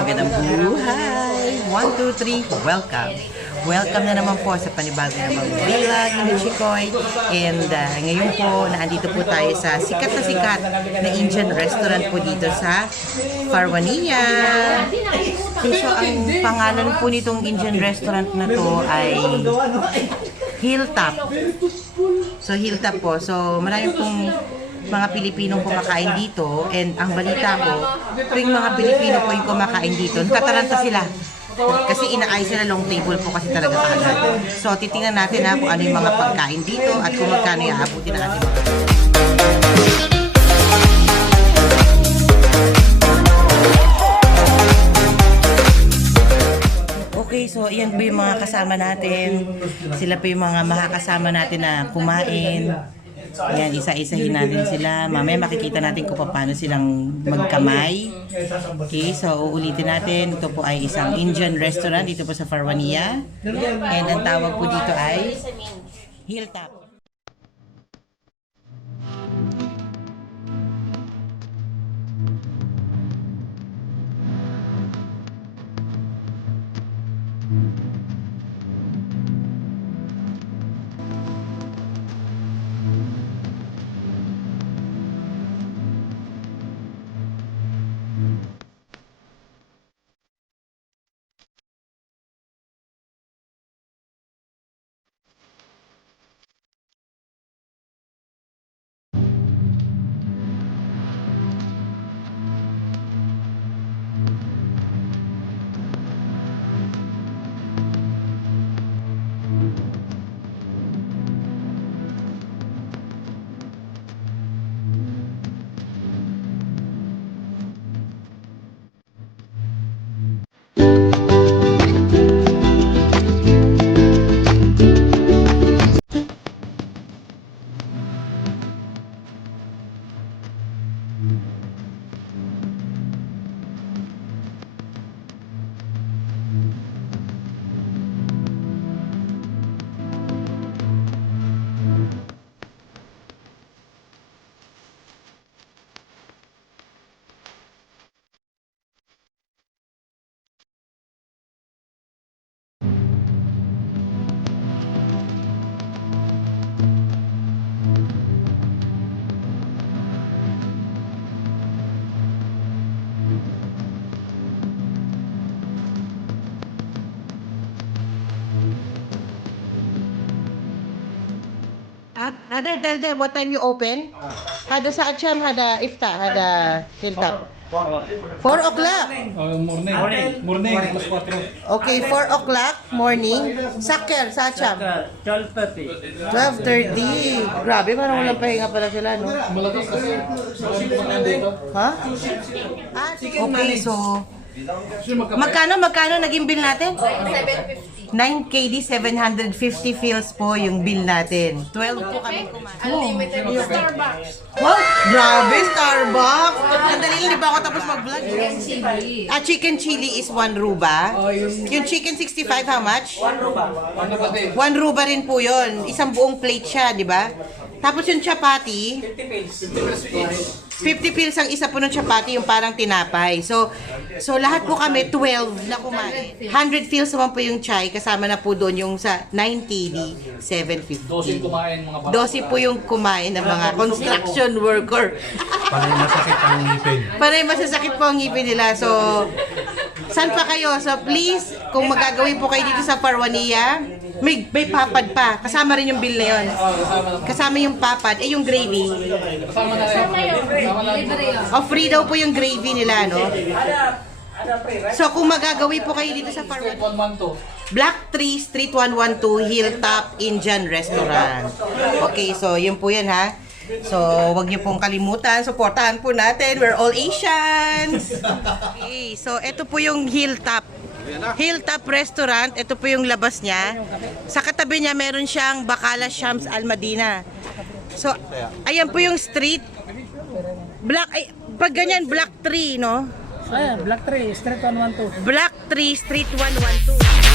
magandang buhay! 1, 2, 3, welcome! Welcome na naman po sa panibago namang vlog ni Chikoy. And ngayon po, naandito po tayo sa sikat na Indian restaurant po dito sa Farwania. So, ang pangalan po nitong Indian restaurant na to ay Hilltop. So, Hilltop po. So, marami pong mga Pilipinong kumakain dito, and ang balita ko, tuwing mga Pilipino po yung kumakain dito, natataranta sila. Kasi inaayos sila long table po kasi talaga kaagad. So, titingnan natin kung ano yung mga pagkain dito at kung magkano yung aabutin ng ating mga. Okay, so ayan po yung mga kasama natin. Sila po yung mga makakasama natin na kumain. Ayan, isa-isahin natin sila. Mamaya makikita natin kung paano silang magkamay. Okay, so uulitin natin. Ito po ay isang Indian restaurant dito po sa Farwania. And ang tawag po dito ay Hilltop. Hada, what time you open? Hada sa Acham, hada ifta, hada Hilltop. 4 o'clock. Morning. Plus 4. Okay, 4 o'clock morning. Saker sa Acham. 12:30. 12:30. Grabe, parang walang pahinga pala sila, no? Malakas kasi. Ha? Okay, so magkano naging bill natin? 9 KD, 750 fills po yung bill natin. 12 po kami kumain. Unlimited Starbucks. Wow! Grabe, Starbucks! Nandali lang, di ba ako tapos mag-vlog? Chili. Chicken chili is 1 ruba. Yung chicken 65, how much? 1 ruba. 1 ruba rin po yun. Isang buong plate siya, di ba? Tapos yung chapati, 50 pills ang isa po ng chapati, yung parang tinapay. So lahat po kami 12 na kumain. 100 pills naman po yung chai, kasama na po doon yung sa 9 KD, 750. 12 kumain mga bata. 12 po yung kumain ng mga construction worker. Panay masakit ang ngipin. Panay masasakit po ang ngipin nila. So, saan pa kayo? So, please, kung magagawin po kayo dito sa Farwania, may papad pa. Kasama rin yung bill na yun. Kasama yung papad. Yung gravy. Sama yung libre yun. Free daw po yung gravy nila, no? So, kung magagawin po kayo dito sa Farwania, 112. Black 3, Street 112, Hilltop Indian Restaurant. Okay, so yun po yan, ha? So, wag niyo pong kalimutan, suportahan po natin. We're all Asians. Okay, so ito po yung Hilltop. Hilltop Restaurant, ito po yung labas niya. Sa katabi niya meron siyang Bacala Shams Al Madina. So, ayan po yung street. Pag ganyan, Black 3, no? Black 3, Street 112. Black 3, Street 112.